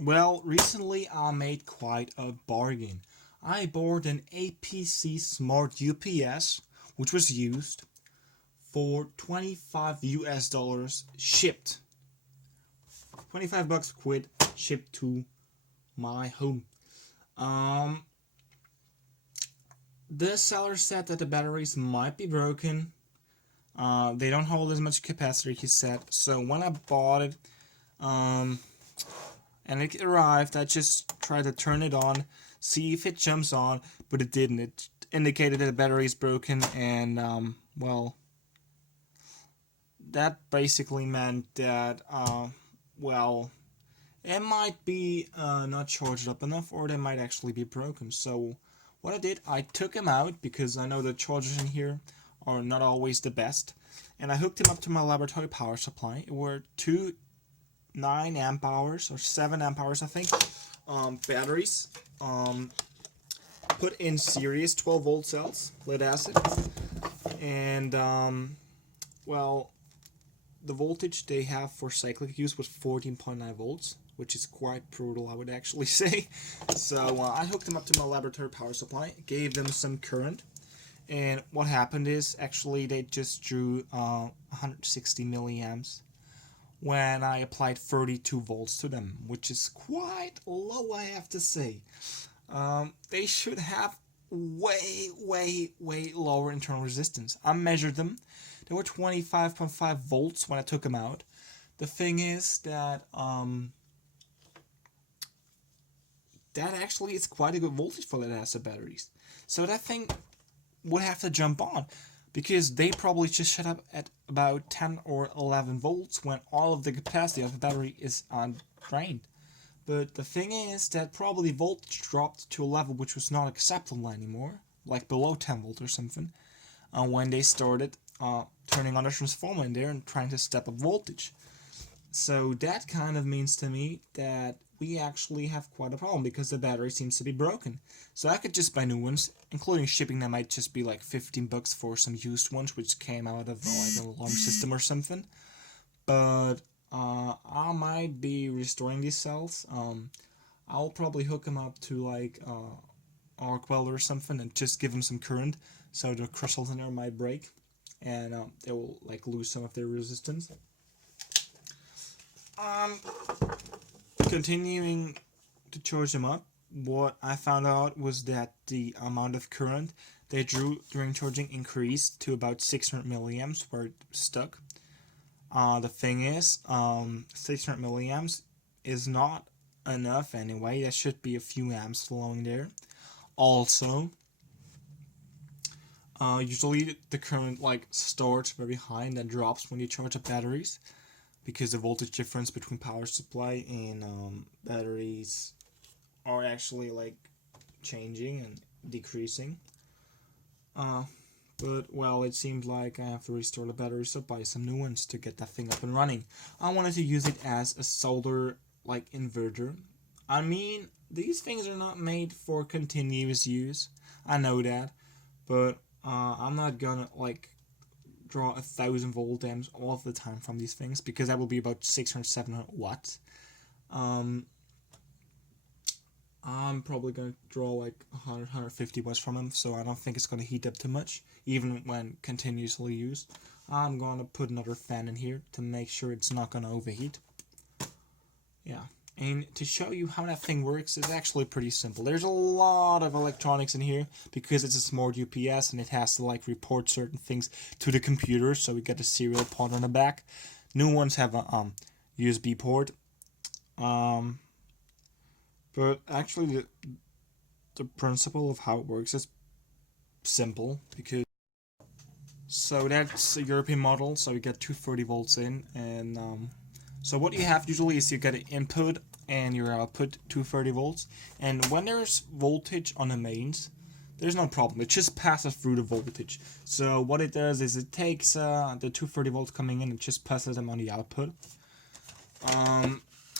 Well, recently I made quite a bargain. I bought an APC Smart UPS, which was used for 25 US dollars shipped. 25 bucks quid shipped to my home. Um, the seller said that the batteries might be broken. They don't hold as much capacity, he said. So when I bought it, um, and it arrived, I just tried to turn it on, see if it jumps on, but it didn't. It indicated that the battery is broken, and well, that basically meant that well, it might be not charged up enough, or they might actually be broken. So what I did, I took him out because I know the chargers in here are not always the best, and I hooked him up to my laboratory power supply. It were two 9 amp hours or 7 amp hours, I think, batteries, put in series 12 volt cells, lead acid, and well, the voltage they have for cyclic use was 14.9 volts, which is quite brutal, I would actually say. So I hooked them up to my laboratory power supply, gave them some current, and what happened is actually they just drew 160 milliamps when I applied 32 volts to them, which is quite low, I have to say. They should have way lower internal resistance. I measured them. They were 25.5 volts when I took them out. The thing is that that actually is quite a good voltage for lead acid batteries. So that thing would have to jump on, because they probably just shut up at about 10 or 11 volts when all of the capacity of the battery is drained. But the thing is that probably voltage dropped to a level which was not acceptable anymore, like below 10 volt or something, when they started turning on the transformer in there and trying to step up voltage. So that kind of means to me that we actually have quite a problem, because the battery seems to be broken. So I could just buy new ones, including shipping them might just be like 15 bucks for some used ones which came out of like an alarm system or something. But I might be restoring these cells. I'll probably hook them up to like arc welder or something and just give them some current, so the crystals in there might break, and they will like lose some of their resistance. Um, Continuing to charge them up, what I found out was that the amount of current they drew during charging increased to about 600 milliamps where it stuck. The thing is, 600 milliamps is not enough anyway. There should be a few amps flowing there. Also, usually the current like starts very high and then drops when you charge up batteries, because the voltage difference between power supply and batteries are actually like changing and decreasing. Uh, but well, it seems like I have to restore the battery, so buy some new ones to get that thing up and running. I wanted to use it as a solar like inverter. I mean, these things are not made for continuous use. I know that, but I'm not gonna like draw 1,000 volt amps all of the time from these things, because that will be about 600-700 watts. I'm probably going to draw like 100-150 watts from them, so I don't think it's going to heat up too much, even when continuously used. I'm going to put another fan in here to make sure it's not going to overheat. Yeah, and to show you how that thing works, it's actually pretty simple. There's a lot of electronics in here, because it's a smart UPS and it has to like report certain things to the computer, so we get a serial port on the back. New ones have a USB port. But actually, the principle of how it works is simple, because so that's a European model, so you get 230 volts in, and so what you have usually is you get an input and your output 230 volts, and when there's voltage on the mains, there's no problem. It just passes through the voltage. So what it does is it takes the 230 volts coming in and just passes them on the output.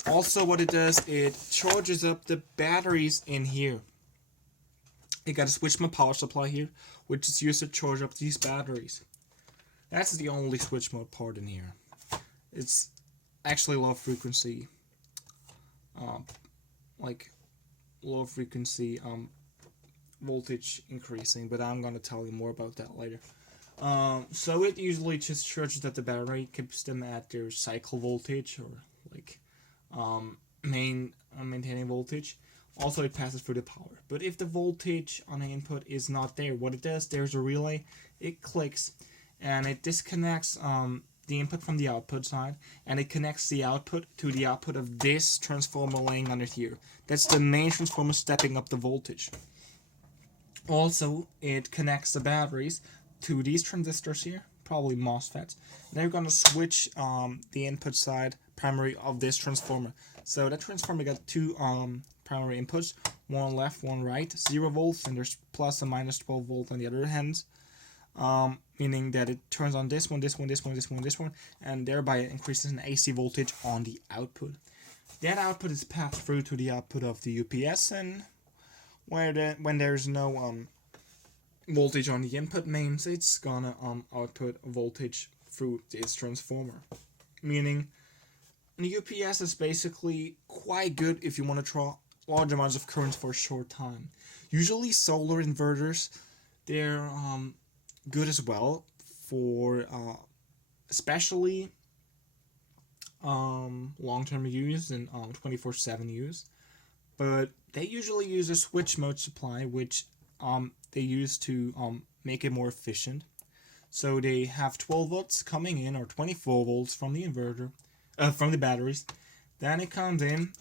Also, what it does, it charges up the batteries in here. I gotta switch my power supply here, which is used to charge up these batteries. That's the only switch mode part in here. It's actually low frequency like low frequency voltage increasing, but I'm gonna tell you more about that later. So it usually just charges that the battery, keeps them at their cycle voltage or like maintaining voltage. Also, it passes through the power. But if the voltage on the input is not there, what it does, there's a relay. It clicks, and it disconnects the input from the output side, and it connects the output to the output of this transformer laying under here. That's the main transformer stepping up the voltage. Also, it connects the batteries to these transistors here, probably MOSFETs. They're going to switch the input side primary of this transformer. So that transformer got two primary inputs, one left, one right, 0 volts, and there's plus and minus 12 volt on the other hand. Meaning that it turns on this one, this one, this one, this one, this one, and thereby it increases an AC voltage on the output. That output is passed through to the output of the UPS, and when there's no voltage on the input mains, it's gonna output voltage through this transformer. Meaning, the UPS is basically quite good if you want to draw large amounts of current for a short time. Usually solar inverters, they're good as well for especially long-term use and 24/7 use. But they usually use a switch mode supply, which they use to make it more efficient. So they have 12 volts coming in, or 24 volts from the inverter, from the batteries. Then it comes in.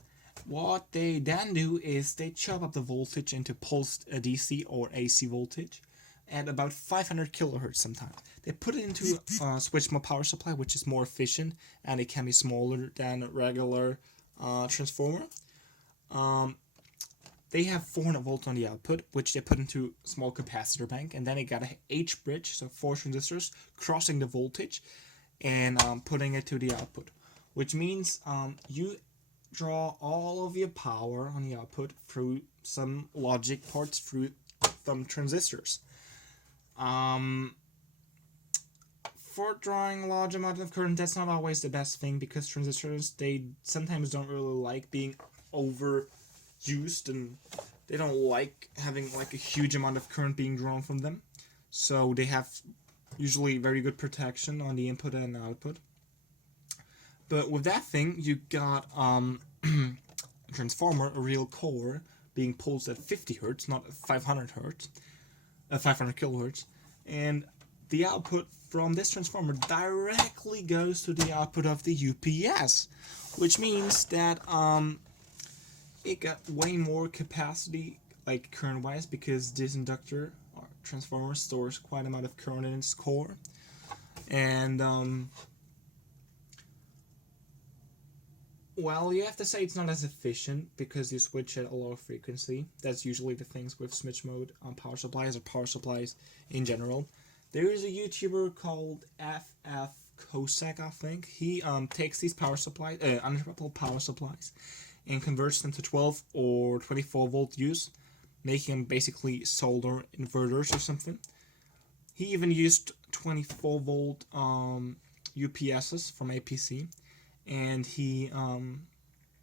What they then do is they chop up the voltage into pulsed DC or AC voltage at about 500 kilohertz sometimes. They put it into a switch mode power supply, which is more efficient, and it can be smaller than a regular transformer. They have 400 volts on the output, which they put into a small capacitor bank, and then they got a H bridge, so 4 transistors crossing the voltage and putting it to the output, which means you draw all of your power on the output through some logic parts through some transistors. For drawing a large amount of current, that's not always the best thing, because transistors, they sometimes don't really like being overused, and they don't like having like a huge amount of current being drawn from them. So they have usually very good protection on the input and output. But with that thing, you got a transformer, a real core, being pulsed at 50 hertz, not 500 hertz, 500 kilohertz, and the output from this transformer directly goes to the output of the UPS, which means that it got way more capacity, like current-wise, because this inductor or transformer stores quite an amount of current in its core, and well, you have to say it's not as efficient because you switch at a low frequency. That's usually the things with switch mode on power supplies or power supplies in general. There is a YouTuber called FF Kosek, I think. He takes these power supplies, uninterruptible power supplies, and converts them to 12 or 24 volt use, making them basically solar inverters or something. He even used 24 volt UPSs from APC, and he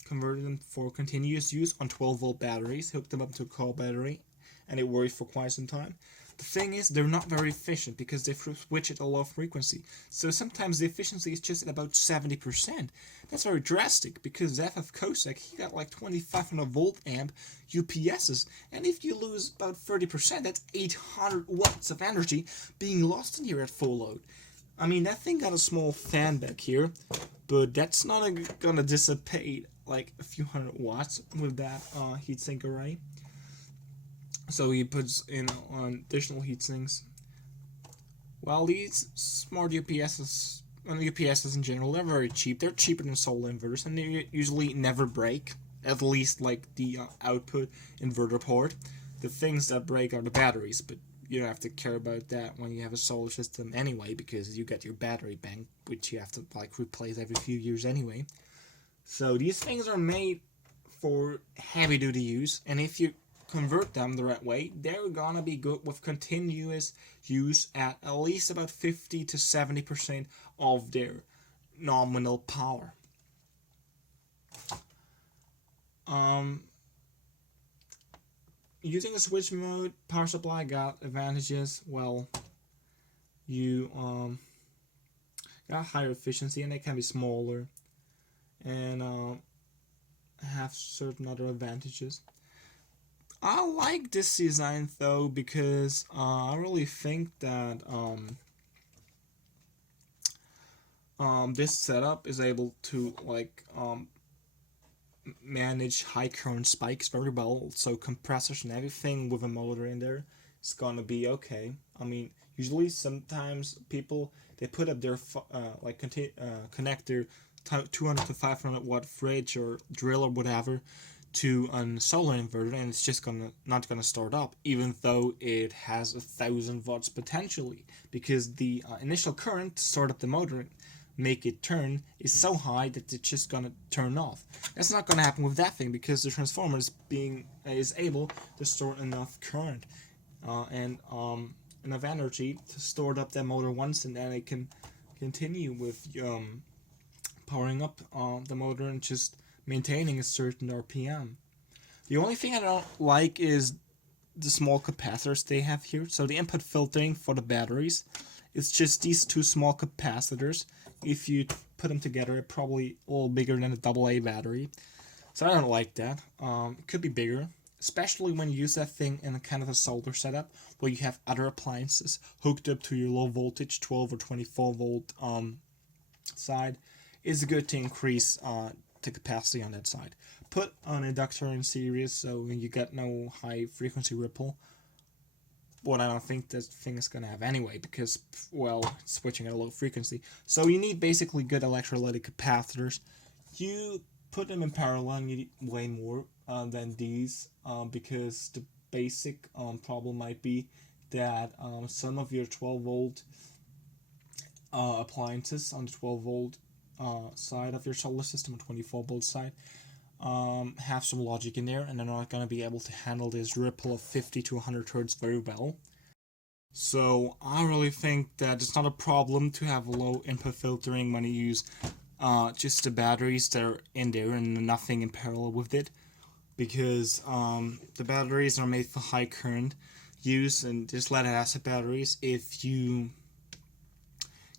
converted them for continuous use on 12 volt batteries, hooked them up to a car battery, and it worked for quite some time. The thing is, they're not very efficient because they switch at a low frequency, so sometimes the efficiency is just at about 70%. That's very drastic, because FF Kosek, he got like 2500 volt amp UPSs, and if you lose about 30%, that's 800 watts of energy being lost in here at full load. I mean, that thing got a small fan back here, but that's not gonna dissipate like a few hundred watts with that heatsink array. So he puts in additional heatsinks. Well, these smart UPSs, and UPSs in general, they're very cheap. They're cheaper than solar inverters, and they usually never break. At least like the output inverter part. The things that break are the batteries, but you don't have to care about that when you have a solar system anyway, because you get your battery bank, which you have to like replace every few years anyway. So these things are made for heavy duty use, and if you convert them the right way, they're gonna be good with continuous use at least about 50 to 70% of their nominal power. using a switch mode power supply got advantages. Well, you got higher efficiency and they can be smaller and have certain other advantages. I like this design though because I really think that this setup is able to like manage high current spikes very well. So compressors and everything with a motor in there is gonna be okay. I mean, usually sometimes people they put up their connect their 200 to 500 watt fridge or drill or whatever to a solar inverter, and it's just not gonna start up, even though it has 1,000 watts potentially, because the initial current to start up the motor, make it turn, is so high that it's just gonna turn off. That's not gonna happen with that thing because the transformer is able to store enough current and enough energy to store up that motor once, and then it can continue with powering up the motor and just maintaining a certain RPM. The only thing I don't like is the small capacitors they have here. So the input filtering for the batteries, it's just these two small capacitors. If you put them together, it's probably a little bigger than a AA battery. So I don't like that. It could be bigger, especially when you use that thing in a kind of a solar setup where you have other appliances hooked up to your low voltage 12 or 24 volt side. It's good to increase the capacity on that side. Put an inductor in series so you get no high frequency ripple. What I don't think that thing is gonna have anyway, because well, it's switching at a low frequency. So you need basically good electrolytic capacitors. You put them in parallel and you need way more than these because the basic problem might be that some of your 12 volt appliances on the 12 volt side of your solar system, 24 volt side, have some logic in there, and they're not going to be able to handle this ripple of 50 to 100 hertz very well. So I really think that it's not a problem to have low input filtering when you use just the batteries that are in there and nothing in parallel with it, because the batteries are made for high current use, and just lead acid batteries, if you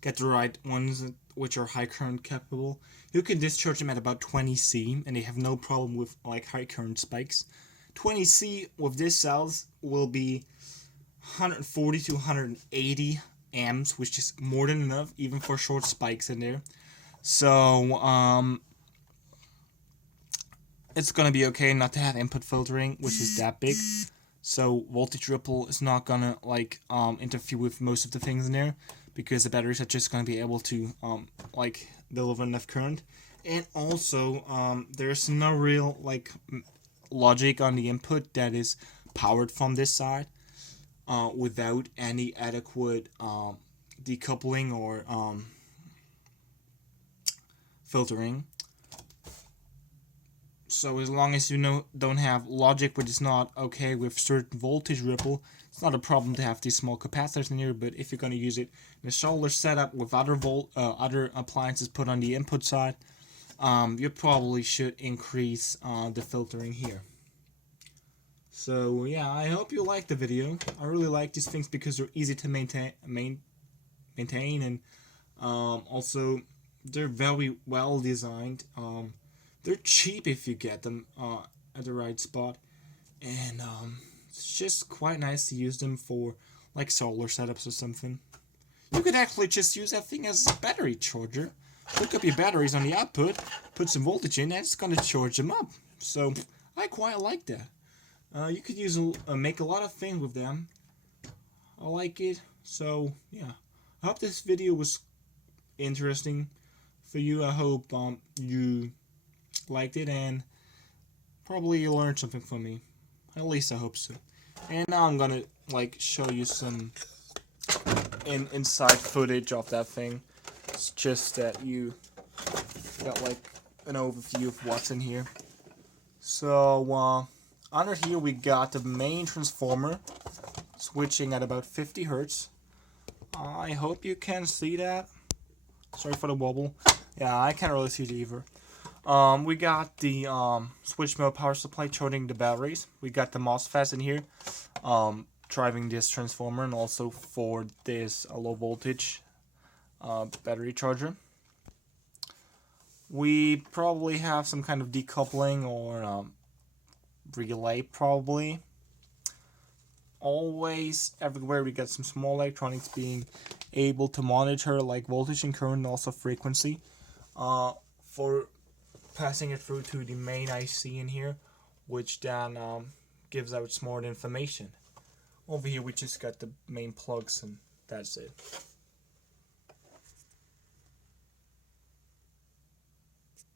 get the right ones which are high current capable, you can discharge them at about 20C and they have no problem with like high current spikes. 20C with this cells will be 140 to 180 amps, which is more than enough even for short spikes in there. So it's gonna be okay not to have input filtering, which is that big. So voltage ripple is not gonna like interfere with most of the things in there, because the batteries are just gonna be able to like deliver enough current. And also there's no real like logic on the input that is powered from this side without any adequate decoupling or filtering. So as long as you don't have logic which is not okay with certain voltage ripple, it's not a problem to have these small capacitors in here. But if you're going to use it in a solar setup with other appliances put on the input side, you probably should increase the filtering here. So yeah, I hope you liked the video. I really like these things because they're easy to maintain, and also they're very well designed. They're cheap if you get them at the right spot, and it's just quite nice to use them for like solar setups or something. You could actually just use that thing as a battery charger. Hook up your batteries on the output, put some voltage in, and it's gonna charge them up. So I quite like that. You could use make a lot of things with them. I like it. So yeah, I hope this video was interesting for you. I hope you liked it and probably you learned something from me. At least I hope so. And now I'm gonna like show you some inside footage of that thing. It's just that you got like an overview of what's in here. So under here we got the main transformer switching at about 50 hertz. I hope you can see that. Sorry for the wobble. Yeah, I can't really see it either. We got the switch mode power supply charging the batteries. We got the MOSFETs in here, driving this transformer, and also for this low voltage battery charger. We probably have some kind of decoupling or relay probably. Always, everywhere we get some small electronics being able to monitor like voltage and current and also frequency for passing it through to the main IC in here, which then gives out smart information. Over here we just got the main plugs and that's it.